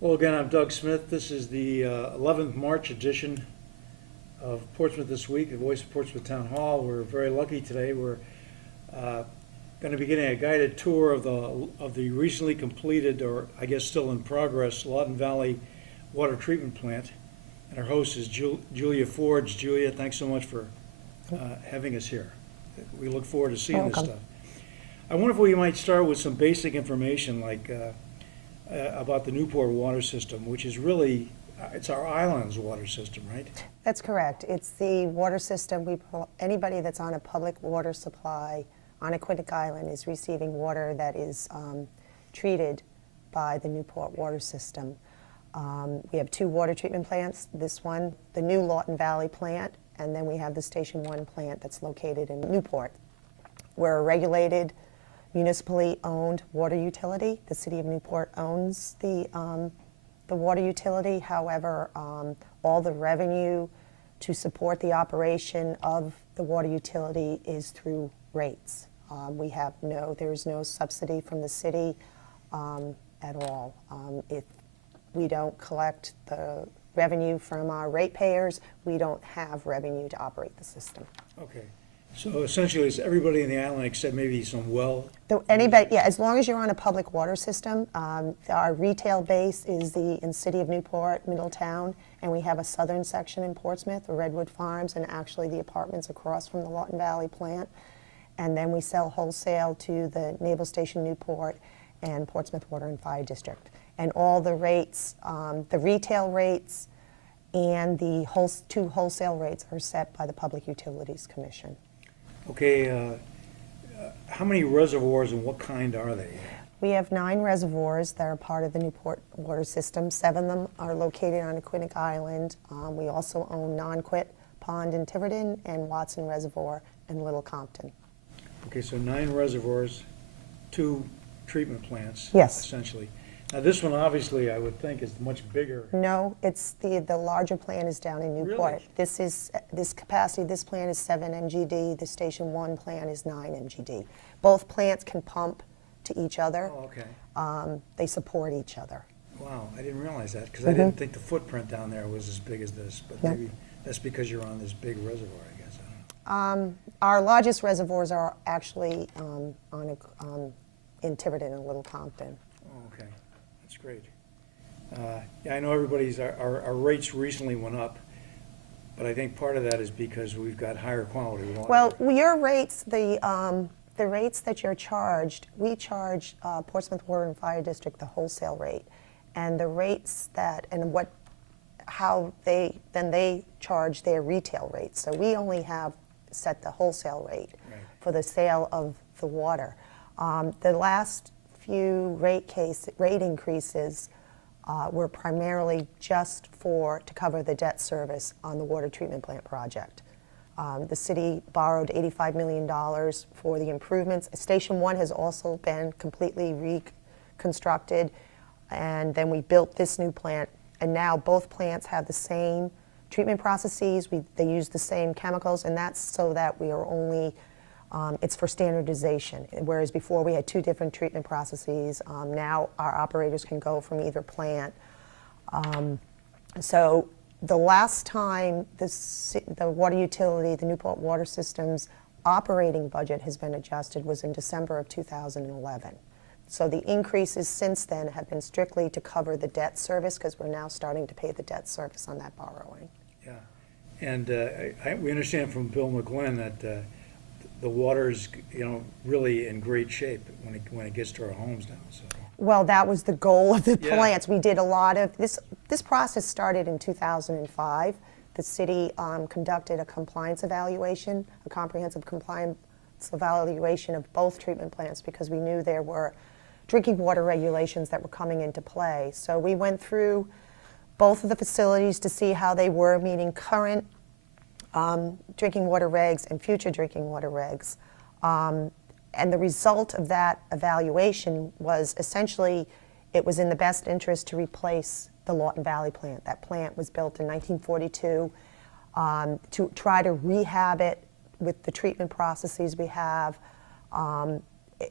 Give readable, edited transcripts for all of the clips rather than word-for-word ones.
Well, again, I'm Doug Smith. This is the 11th March edition of Portsmouth This Week, the Voice of Portsmouth Town Hall. We're very lucky today. We're going to be getting a guided tour of the recently completed, or I guess still in progress, Lawton Valley Water Treatment Plant. And our host is Julia Forge. Julia, thanks so much for having us here. We look forward to seeing this stuff. I wonder if we might start with some basic information like about the Newport water system, which is really, it's our island's water system, right? That's correct. It's the water system. Anybody that's on a public water supply on Aquidneck Island is receiving water that is treated by the Newport water system. We have two water treatment plants. This one, the new Lawton Valley plant, and then we have the Station 1 plant that's located in Newport. We're a regulated, municipally owned water utility. The city of Newport owns the water utility. However, all the revenue to support the operation of the water utility is through rates. There's no subsidy from the city at all. If we don't collect the revenue from our ratepayers, we don't have revenue to operate the system. Okay. So essentially, it's everybody in the island except maybe some well? As long as you're on a public water system. Our retail base is in City of Newport, Middletown, and we have a southern section in Portsmouth, the Redwood Farms, and actually the apartments across from the Lawton Valley plant. And then we sell wholesale to the Naval Station Newport and Portsmouth Water and Fire District. And all the rates, the retail rates and the two wholesale rates are set by the Public Utilities Commission. Okay, how many reservoirs and what kind are they? We have 9 reservoirs that are part of the Newport water system. 7 of them are located on Aquidneck Island. We also own Nonquit Pond in Tiverton and Watson Reservoir in Little Compton. Okay, so 9 reservoirs, 2 treatment plants. Yes. Essentially. Now this one obviously I would think is much bigger. No, it's the larger plant is down in Newport. Really? This capacity, this plant is 7 MGD, the Station 1 plant is 9 MGD. Both plants can pump to each other. Oh, okay. They support each other. Wow, I didn't realize that because I didn't think the footprint down there was as big as this, but maybe that's because you're on this big reservoir, I guess. I don't know. Our largest reservoirs are actually in Tiverton and Little Compton. Oh, okay. That's great. Yeah, I know our rates recently went up, but I think part of that is because we've got higher quality water. Well, your rates, the rates that you're charged, we charge Portsmouth Water and Fire District the wholesale rate, and the rates how they charge their retail rates. So we only have set the wholesale rate for the sale of the water. The last few rate increases were primarily just to cover the debt service on the water treatment plant project. The city borrowed $85 million for the improvements. Station 1 has also been completely reconstructed, and then we built this new plant, and now both plants have the same treatment processes. They use the same chemicals, and that's so that we are only it's for standardization, whereas before we had 2 different treatment processes. Now our operators can go from either plant. So the last time the water utility, the Newport Water System's operating budget has been adjusted was in December of 2011. So the increases since then have been strictly to cover the debt service because we're now starting to pay the debt service on that borrowing. Yeah, and we understand from Bill McGlynn that the water is, really in great shape when it gets to our homes now. So. Well, that was the goal of the plants. We did a lot of this. This process started in 2005. The city conducted a compliance evaluation, a comprehensive compliance evaluation of both treatment plants because we knew there were drinking water regulations that were coming into play. So we went through both of the facilities to see how they were meeting current drinking water regs and future drinking water regs. And the result of that evaluation was essentially it was in the best interest to replace the Lawton Valley plant. That plant was built in 1942 to try to rehab it with the treatment processes we have.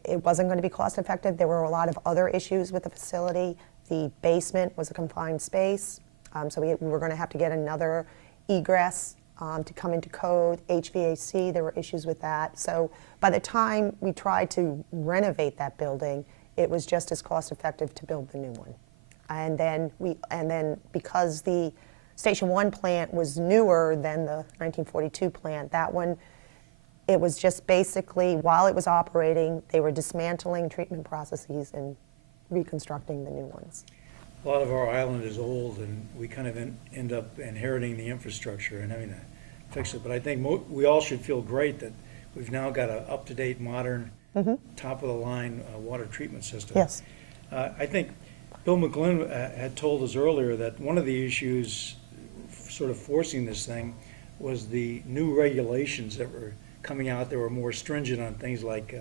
It wasn't going to be cost effective. There were a lot of other issues with the facility. The basement was a confined space, so we were going to have to get another egress to come into code. HVAC, there were issues with that. So by the time we tried to renovate that building, it was just as cost effective to build the new one. And then because the Station 1 plant was newer than the 1942 plant, that one, it was just basically, while it was operating, they were dismantling treatment processes and reconstructing the new ones. A lot of our island is old, and we kind of end up inheriting the infrastructure and having to fix it. But I think we all should feel great that we've now got an up-to-date, modern, top-of-the-line water treatment system. Yes. I think Bill McGlynn had told us earlier that one of the issues sort of forcing this thing was the new regulations that were coming out that were more stringent on things like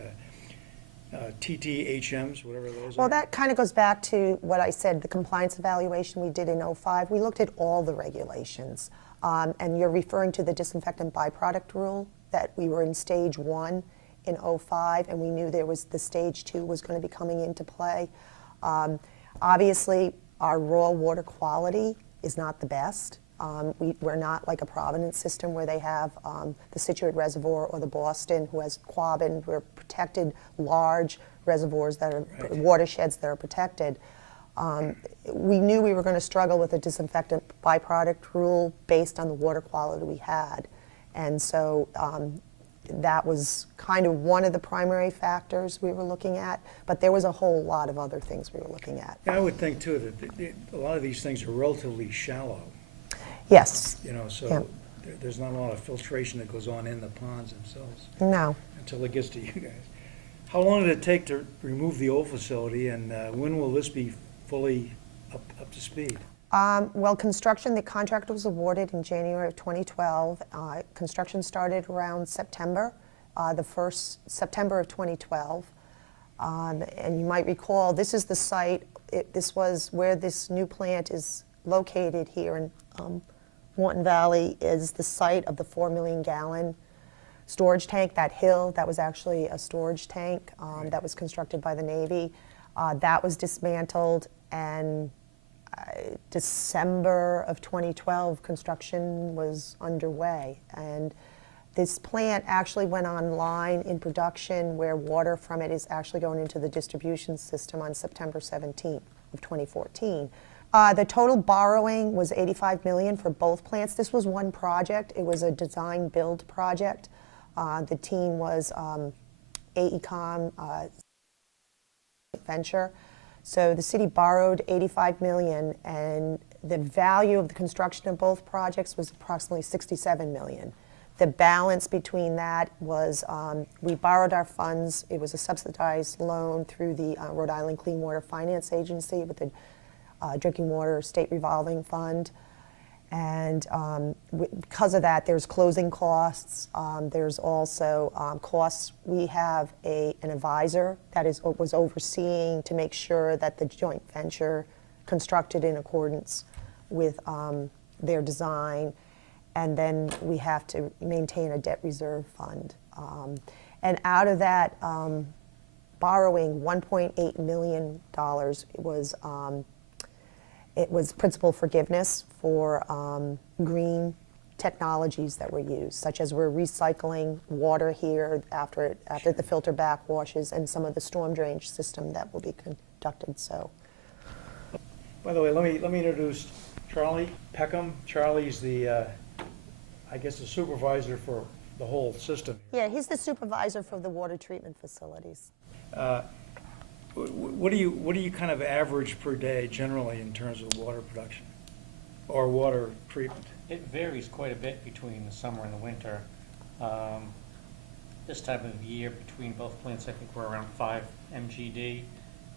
TTHMs, whatever those are. Well, that kind of goes back to what I said, the compliance evaluation we did in '05. We looked at all the regulations. And you're referring to the disinfectant byproduct rule, that we were in stage 1 in '05, and we knew there was the stage 2 was going to be coming into play. Obviously, our raw water quality is not the best. We're not like a Providence system where they have the Situate Reservoir or the Boston, who has Quabbin. We're protected large reservoirs that are watersheds that are protected. We knew we were going to struggle with a disinfectant byproduct rule based on the water quality we had. And so that was kind of one of the primary factors we were looking at, but there was a whole lot of other things we were looking at. Yeah, I would think too that a lot of these things are relatively shallow. Yes. You know, so Yeah. there's not a lot of filtration that goes on in the ponds themselves No. until it gets to you guys. How long did it take to remove the old facility, and when will this be fully up to speed? Well, construction, the contract was awarded in January of 2012. Construction started around September, the first September of 2012. And you might recall, this is the site, this was where this new plant is located here in Lawton Valley, is the site of the 4 million gallon storage tank. That hill, that was actually a storage tank that was constructed by the Navy. That was dismantled, and December of 2012, construction was underway. And this plant actually went online in production, where water from it is actually going into the distribution system on September 17th of 2014. The total borrowing was $85 million for both plants. This was one project. It was a design build project. The team was AECOM venture. So the city borrowed $85 million, and the value of the construction of both projects was approximately $67 million. The balance between that was, we borrowed our funds. It was a subsidized loan through the Rhode Island Clean Water Finance Agency with the Drinking Water State Revolving Fund. And because of that, there's closing costs. There's also costs. We have an advisor that was overseeing to make sure that the joint venture constructed in accordance with their design. And then we have to maintain a debt reserve fund. And out of that borrowing, $1.8 million it was principal forgiveness for green technologies that were used, such as we're recycling water here after the filter backwashes, and some of the storm drainage system that will be conducted. So, By the way, let me introduce Charlie Peckham. Charlie's the, I guess, the supervisor for the whole system. yeah, he's the supervisor for the water treatment facilities. What do you kind of average per day generally in terms of water production or water treatment? It varies quite a bit between the summer and the winter. This time of year, between both plants, I think we're around 5 MGD.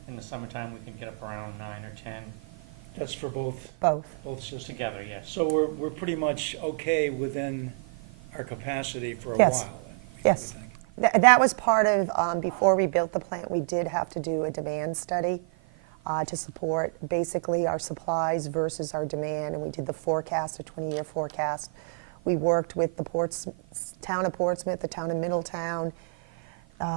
In the summertime, we can get up around 9 or 10 That's for both systems? together, yes. So we're pretty much okay within our capacity for a Yes. while then? Yes. we think. That was part of, before we built the plant, we did have to do a demand study to support basically our supplies versus our demand, and we did the forecast, a 20-year forecast. We worked with the town of Portsmouth, the town of Middletown,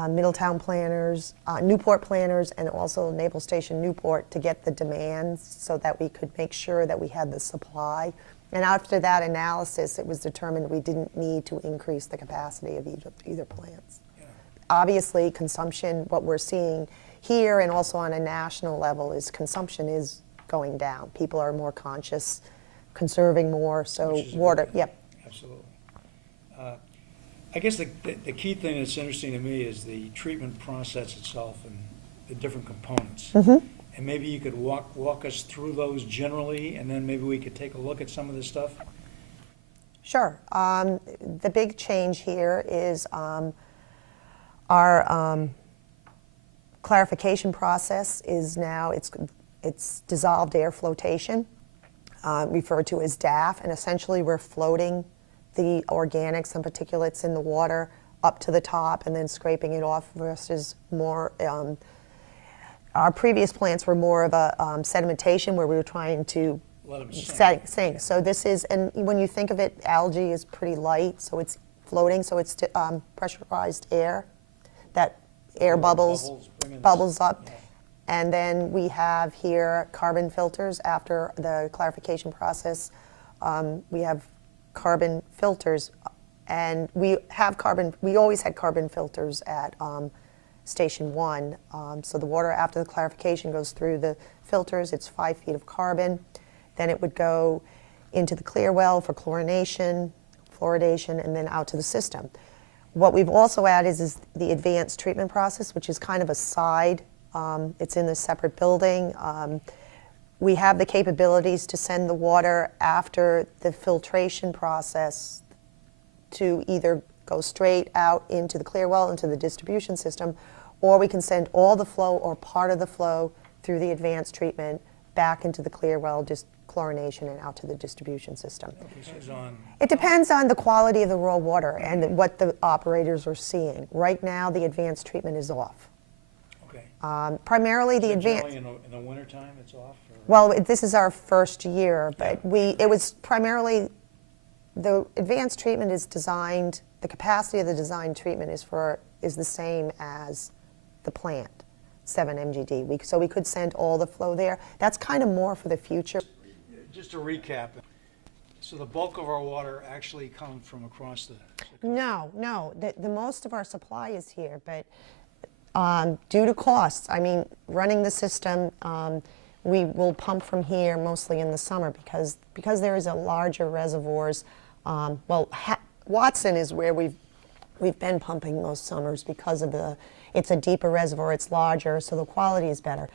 Middletown planners, Newport planners, and also Naval Station Newport to get the demands so that we could make sure that we had the supply. And after that analysis, it was determined we didn't need to increase the capacity of either plants. Yeah. Obviously, consumption, what we're seeing here and also on a national level, is consumption is going down. People are more conscious, conserving more, so Which is a good water, thing. yep. Absolutely. I guess the key thing that's interesting to me is the treatment process itself and the different components. Mm-hmm. And maybe you could walk us through those generally, and then maybe we could take a look at some of this stuff. Sure. The big change here is our clarification process is now, it's dissolved air flotation, referred to as DAF, and essentially we're floating the organics and particulates in the water up to the top and then scraping it off versus more, our previous plants were more of a sedimentation where we were trying to Let 'em sink. sink. So this is, and when you think of it, algae is pretty light, so it's floating, so it's pressurized air, that air bubbles bringing this- up. yeah. And then we have here carbon filters after the clarification process. We have carbon filters, and we always had carbon filters at Station 1. So the water after the clarification goes through the filters, it's 5 feet of carbon. Then it would go into the clear well for chlorination, fluoridation, and then out to the system. What we've also added is the advanced treatment process, which is kind of a side. It's in a separate building. We have the capabilities to send the water after the filtration process to either go straight out into the clear well, into the distribution system, or we can send all the flow or part of the flow through the advanced treatment back into the clear well, just chlorination, and out to the distribution system. Depends on, It depends on the quality of the raw water and what the operators are seeing. Right now, the advanced treatment is off. okay. Primarily the So advanced. generally in the wintertime, it's off? Or? Well, this is our first year, but Yeah. it was primarily, the advanced treatment is designed, the capacity of the design treatment is the same as the plant, 7 MGD. So we could send all the flow there. That's kind of more for the future. Just to recap, so the bulk of our water actually comes from across the... No, the most of our supply is here, but due to costs, I mean, running the system, we will pump from here mostly in the summer because there is a larger reservoirs. Watson is where we've been pumping most summers because of it's a deeper reservoir, it's larger, so the quality is better.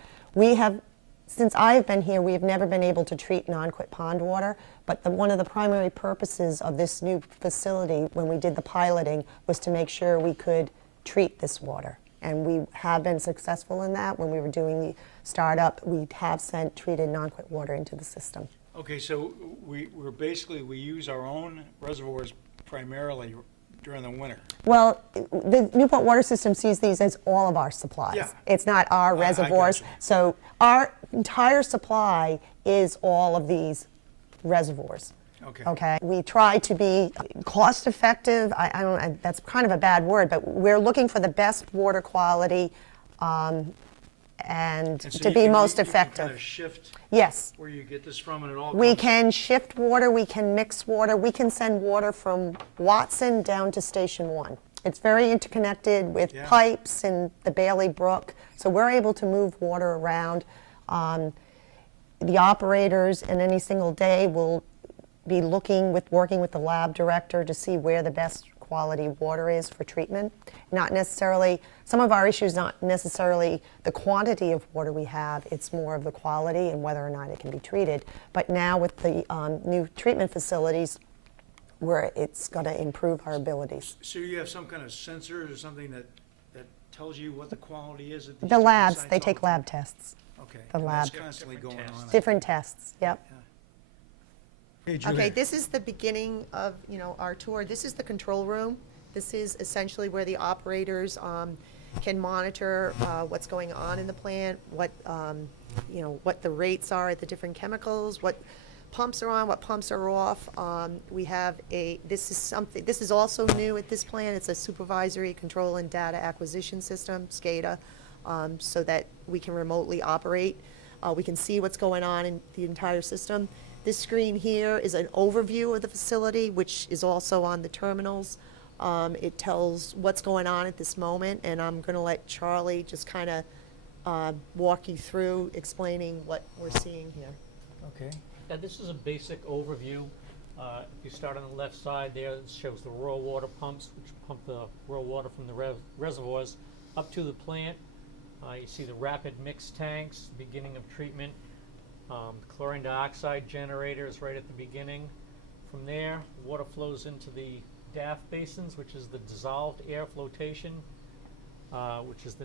Since I've been here, we have never been able to treat non-quit pond water, but one of the primary purposes of this new facility when we did the piloting was to make sure we could treat this water. And we have been successful in that. When we were doing the startup, we have sent treated non-quit water into the system. Okay, so we use our own reservoirs primarily during the winter. Well, the Newport Water System sees these as all of our supplies. Yeah. It's not our I reservoirs. gotcha. So our entire supply is all of these reservoirs. Okay. We try to be cost effective. I don't. That's kind of a bad word, but we're looking for the best water quality, and And so to you be can- most you can effective. kind of shift Yes. where you get this from, and it all We comes- can shift water, we can mix water, we can send water from Watson down to Station 1. It's very interconnected with Yeah. pipes and the Bailey Brook, so we're able to move water around. The operators in any single day will be working with the lab director to see where the best quality water is for treatment. Not necessarily, some of our issues not necessarily the quantity of water we have, it's more of the quality and whether or not it can be treated. But now with the new treatment facilities, where it's going to improve our abilities. So you have some kind of sensor or something that tells you what the quality is at these The different labs, sites they all take the time? lab tests, Okay. the and that's lab. constantly going Different on. tests. different tests, yep. Hey, Julie. Okay, this is the beginning of, our tour. This is the control room. This is essentially where the operators can monitor what's going on in the plant, what the rates are at the different chemicals, what pumps are on, what pumps are off. We have this is also new at this plant. It's a supervisory control and data acquisition system, SCADA, so that we can remotely operate. We can see what's going on in the entire system. This screen here is an overview of the facility, which is also on the terminals. It tells what's going on at this moment, and I'm going to let Charlie just kind of walk you through explaining what we're seeing here. Okay. Yeah, this is a basic overview. If you start on the left side there, it shows the raw water pumps, which pump the raw water from the reservoirs up to the plant. You see the rapid mix tanks, beginning of treatment. Chlorine dioxide generator is right at the beginning. From there, water flows into the DAF basins, which is the dissolved air flotation, which is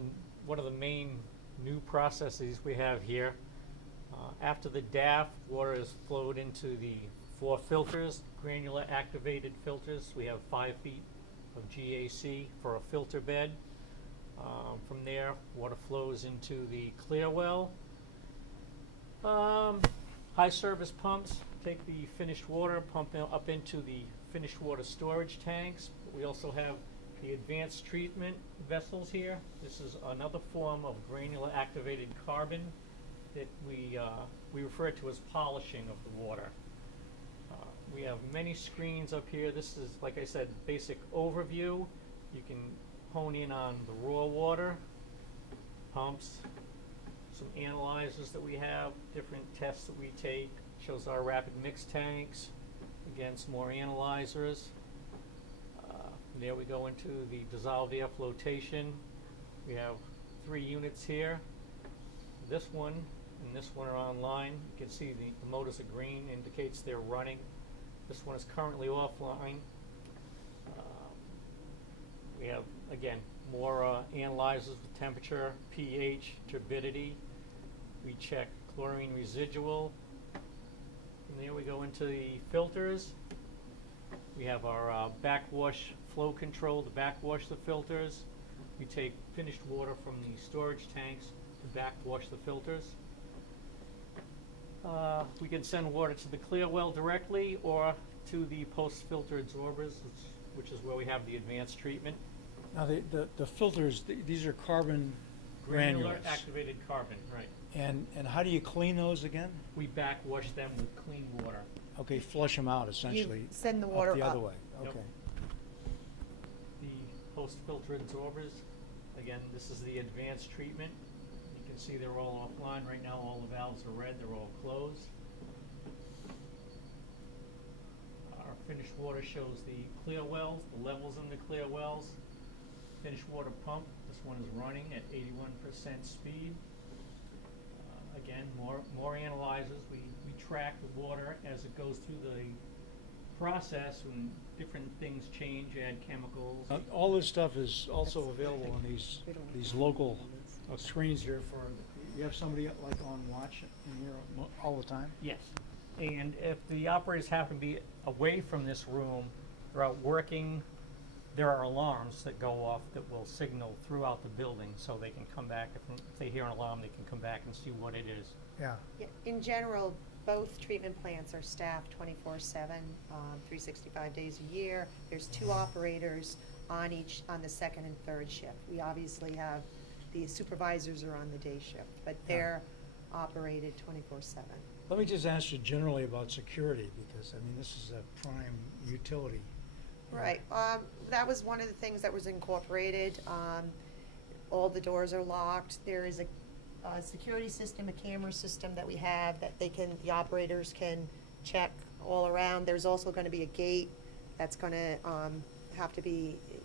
one of the main new processes we have here. After the DAF, water is flowed into the 4 filters, granular activated filters. We have 5 feet of GAC for a filter bed. From there, water flows into the clear well. High service pumps take the finished water, pump it up into the finished water storage tanks. We also have the advanced treatment vessels here. This is another form of granular activated carbon that we refer to as polishing of the water. We have many screens up here. This is, like I said, basic overview. You can hone in on the raw water, pumps, some analyzers that we have, different tests that we take. Shows our rapid mix tanks. Again, some more analyzers. There we go into the dissolved air flotation. We have 3 units here. This one and this one are online. You can see the motors are green, indicates they're running. This one is currently offline. We have, again, more analyzers with temperature, pH, turbidity. We check chlorine residual. From there we go into the filters. We have our backwash flow control to backwash the filters. We take finished water from the storage tanks to backwash the filters. We can send water to the clear well directly or to the post-filter absorbers, which is where we have the advanced treatment. Now, the filters, these are carbon Granular granules. activated carbon, right. And how do you clean those again? We backwash them with clean water. Okay, flush them out essentially. You send the water up the other up. way. Yep. Okay. The post-filter absorbers, again, this is the advanced treatment. You can see they're all offline right now. All the valves are red. They're all closed. Our finished water shows the clear wells, the levels in the clear wells. Finished water pump, this one is running at 81% speed. Again, more analyzers. We track the water as it goes through the process, when different things change, add chemicals. All this stuff is also available on these local screens here for, you have somebody like on watch in here all the time? Yes, and if the operators happen to be away from this room, they're out working, there are alarms that go off that will signal throughout the building, so they can come back. If they hear an alarm, they can come back and see what it is. Yeah. Yeah, in general, both treatment plants are staffed 24/7, 365 days a year. There's 2 operators on the second and third shift. We obviously have, the supervisors are on the day shift, but they're operated 24/7. Let me just ask you generally about security, because I mean, this is a prime utility. Right, that was one of the things that was incorporated. All the doors are locked. There is a security system, a camera system that we have that the operators can check all around. There's also gonna be a gate that's gonna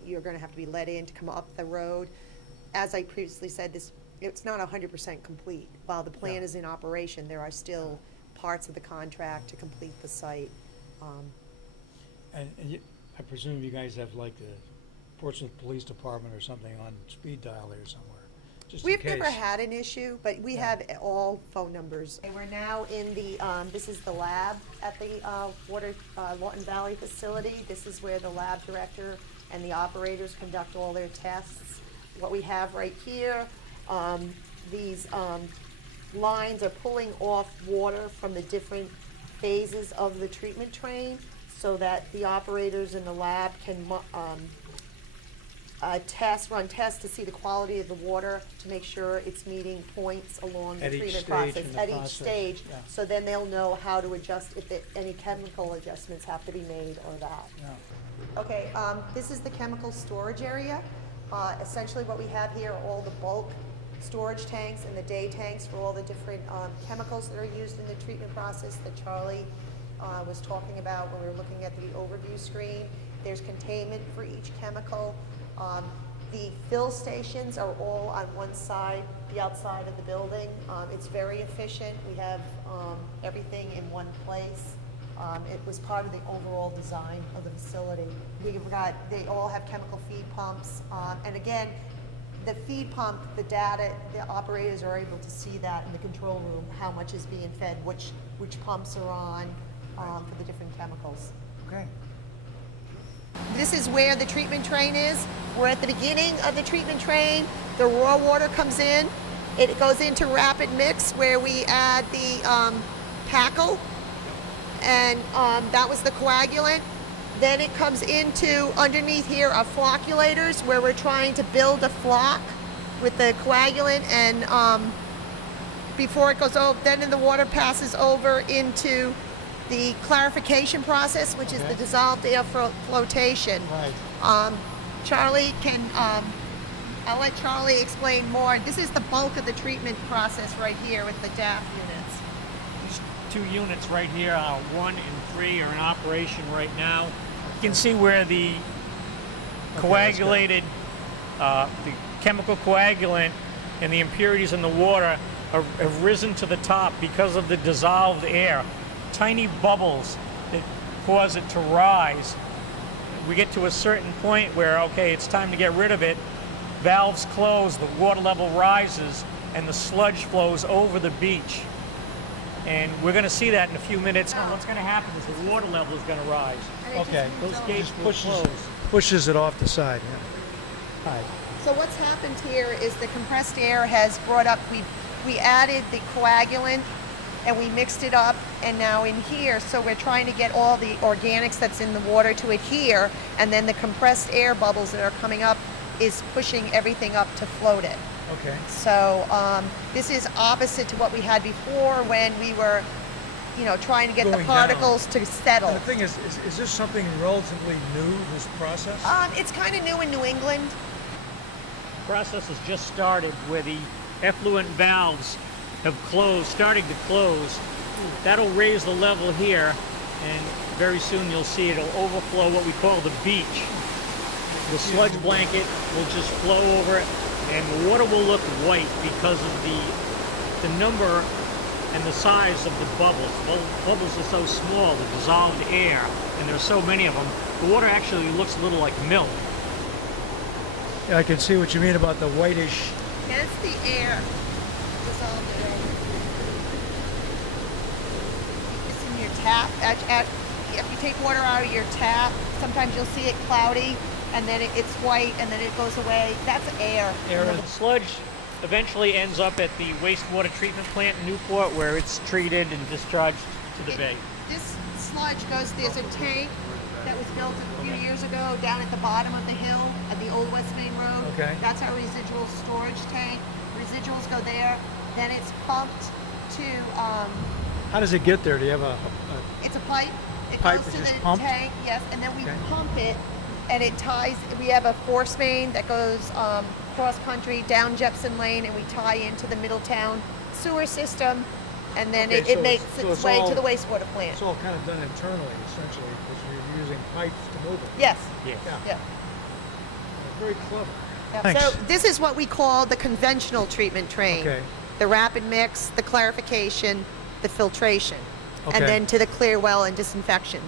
you're gonna have to be let in to come up the road. As I previously said, it's not 100% complete. While the plan Yeah. is in operation, there are still parts of the contract to complete the site. I presume you guys have like the Portsmouth Police Department or something on speed dial there somewhere, just in We've case. never had an issue, but we Yeah. have all phone numbers. And we're now in this is the lab at the Lawton Valley facility. This is where the lab director and the operators conduct all their tests. What we have right here, these lines are pulling off water from the different phases of the treatment train so that the operators in the lab can run tests to see the quality of the water, to make sure it's meeting points along the At each treatment stage process. in the At each process, stage, yeah. so then they'll know how to adjust, if any chemical adjustments have to be made or that. Yeah. Okay, this is the chemical storage area. Essentially what we have here are all the bulk storage tanks and the day tanks for all the different chemicals that are used in the treatment process that Charlie was talking about when we were looking at the overview screen. There's containment for each chemical. The fill stations are all on one side, the outside of the building. It's very efficient. We have everything in one place. It was part of the overall design of the facility. They all have chemical feed pumps. And again, the feed pump, the data, the operators are able to see that in the control room, how much is being fed, which pumps are on for the different chemicals. Okay. This is where the treatment train is. We're at the beginning of the treatment train. The raw water comes in. It goes into rapid mix where we add the packle, and that was the coagulant. Then it comes into, underneath here are flocculators where we're trying to build a flock with the coagulant, and before it goes over, then the water passes over into the clarification process, which is the dissolved air flotation. Right. Charlie can, I'll let Charlie explain more. This is the bulk of the treatment process right here with the DAF units. These two units right here, 1 and 3, are in operation right now. You can see where the coagulated, the chemical coagulant and the impurities in the water have risen to the top because of the dissolved air. Tiny bubbles that cause it to rise. We get to a certain point where, okay, it's time to get rid of it. Valves close, the water level rises, and the sludge flows over the beach. And we're going to see that in a few minutes. And what's going to happen is the water level is going to rise. Okay. Those gates will close. Pushes it off the side, yeah. All right. So what's happened here is the compressed air has brought up, we added the coagulant and we mixed it up, and now in here, so we're trying to get all the organics that's in the water to adhere, and then the compressed air bubbles that are coming up is pushing everything up to float it. Okay. So this is opposite to what we had before when we were, trying to get the Going particles to settle. And the thing is this something relatively new, this process? It's kind of new in New England. The process has just started where the effluent valves have starting to close. That'll raise the level here, and very soon you'll see it'll overflow what we call the beach. The sludge blanket will just flow over it, and the water will look white because of the number and the size of the bubbles. Bubbles are so small, the dissolved air, and there's so many of them. The water actually looks a little like milk. Yeah, I can see what you mean about the whitish. That's the air. Dissolved air. It's in your tap. If you take water out of your tap, sometimes you'll see it cloudy, and then it's white, and then it goes away. That's air. The sludge eventually ends up at the wastewater treatment plant in Newport, where it's treated and discharged to the bay. This sludge goes, there's a tank that was built a few years ago down at the bottom of the hill at the old West Main Road. Okay. That's our residual storage tank. Residuals go there, then it's pumped to, How does it get there? Do you have it's a pipe. It Pipe goes is to just the pumped? tank, yes, and then we Okay. pump it, and it ties, we have a force main that goes cross country down Jepson Lane, and we tie into the Middletown sewer system, and then Okay, it so makes it's its way all- to the wastewater plant. It's all kind of done internally, essentially, because you're using pipes to move it. Yes, Yes. yeah. Very clever. Yeah. Thanks. So this is what we call the conventional treatment train. Okay. The rapid mix, the clarification, the filtration, Okay. and then to the clear well and disinfection.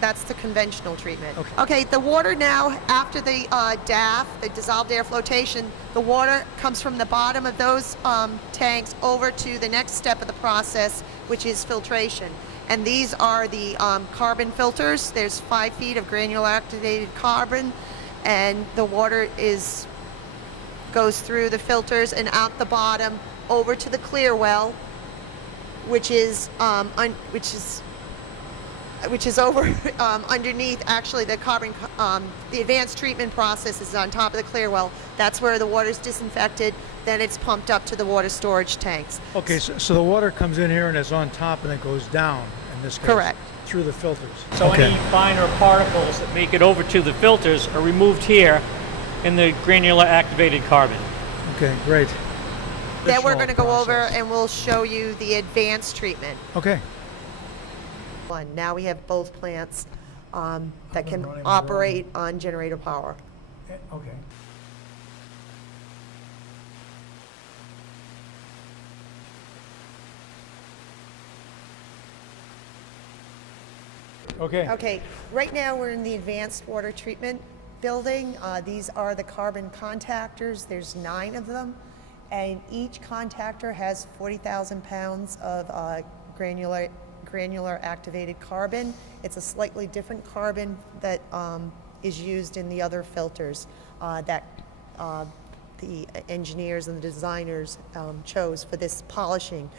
That's the conventional treatment. Okay. Okay, the water now, after the DAF, the dissolved air flotation, the water comes from the bottom of those tanks over to the next step of the process, which is filtration. And these are the carbon filters. There's 5 feet of granular activated carbon, and the water goes through the filters and out the bottom over to the clear well, which is which is over underneath, actually, the the advanced treatment process is on top of the clear well. That's where the water's disinfected, then it's pumped up to the water storage tanks. Okay, so the water comes in here and it's on top and then goes down in this case? Correct. Through the filters? So Okay. any finer particles that make it over to the filters are removed here in the granular activated carbon. Okay, great. Then we're Additional going to go over process. and we'll show you the advanced treatment. Okay. Now we have both plants that and can running with operate on generator power. Okay. Okay. Okay, right now we're in the advanced water treatment building. These are the carbon contactors. There's 9 of them, and each contactor has 40,000 pounds of granular activated carbon. It's a slightly different carbon that is used in the other filters that the engineers and the designers chose for this polishing.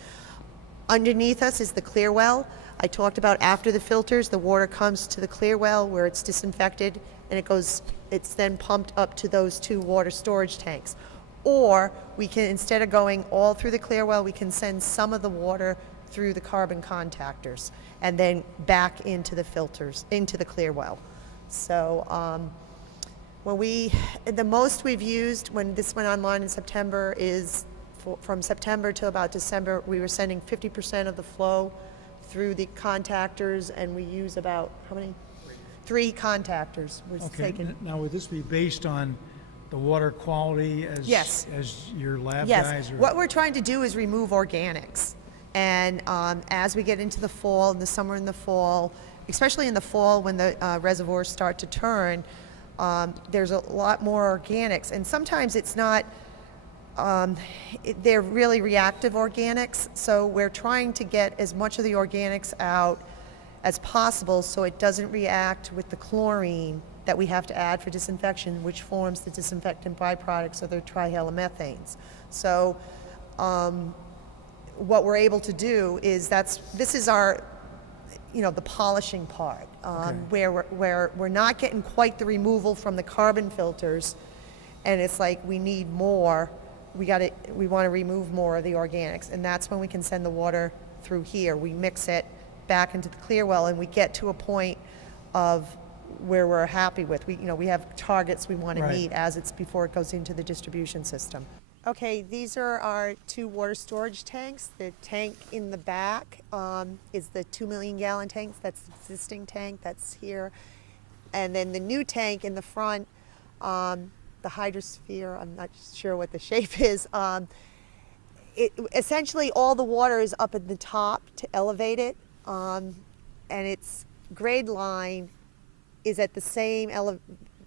Underneath us is the clear well. I talked about after the filters, the water comes to the clear well where it's disinfected, and it's then pumped up to those 2 water storage tanks. Or we can, instead of going all through the clear well, we can send some of the water through the carbon contactors and then back into the filters, into the clear well. So the most we've used when this went online in September is from September to about December, we were sending 50% of the flow through the contactors, and we use about, how many? 3 contactors was Okay, taken. now would this be based on the water quality Yes. as your lab Yes, guys? Or? what we're trying to do is remove organics. And as we get into the fall, the summer and the fall, especially in the fall when the reservoirs start to turn, there's a lot more organics. And sometimes it's not, they're really reactive organics. So we're trying to get as much of the organics out as possible so it doesn't react with the chlorine that we have to add for disinfection, which forms the disinfectant byproducts of the trihalomethane. So what we're able to do is this is our, the polishing part, where we're not getting quite the removal from the carbon filters, and it's like we need more. We want to remove more of the organics, and that's when we can send the water through here. We mix it back into the clear well, and we get to a point of where we're happy with. We have targets we want to meet before it goes into the distribution system. Okay, these are our 2 water storage tanks. The tank in the back is the 2 million gallon tank. That's the existing tank that's here. And then the new tank in the front, the hydrosphere, I'm not sure what the shape is. Essentially all the water is up at the top to elevate it, and its grade line is at the same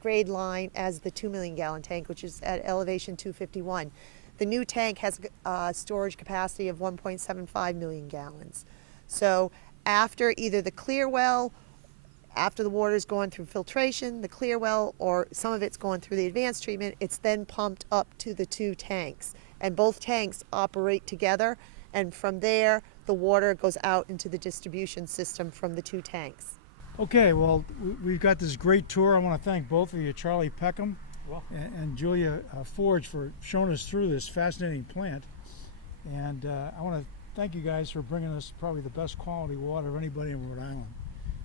grade line as the 2 million gallon tank, which is at elevation 251. The new tank has a storage capacity of 1.75 million gallons. So after either the clear well, after the water's going through filtration, the clear well, or some of it's going through the advanced treatment, it's then pumped up to the 2 tanks. And both tanks operate together, and from there, the water goes out into the distribution system from the 2 tanks. Okay, well, we've got this great tour. I want to thank both of you, Charlie Peckham and Julia Forge, for showing us through this fascinating plant. And I want to thank you guys for bringing us probably the best quality water of anybody in Rhode Island.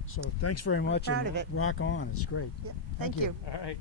So thanks very much. Proud of it. Rock on. It's great. Yeah, thank you. All right.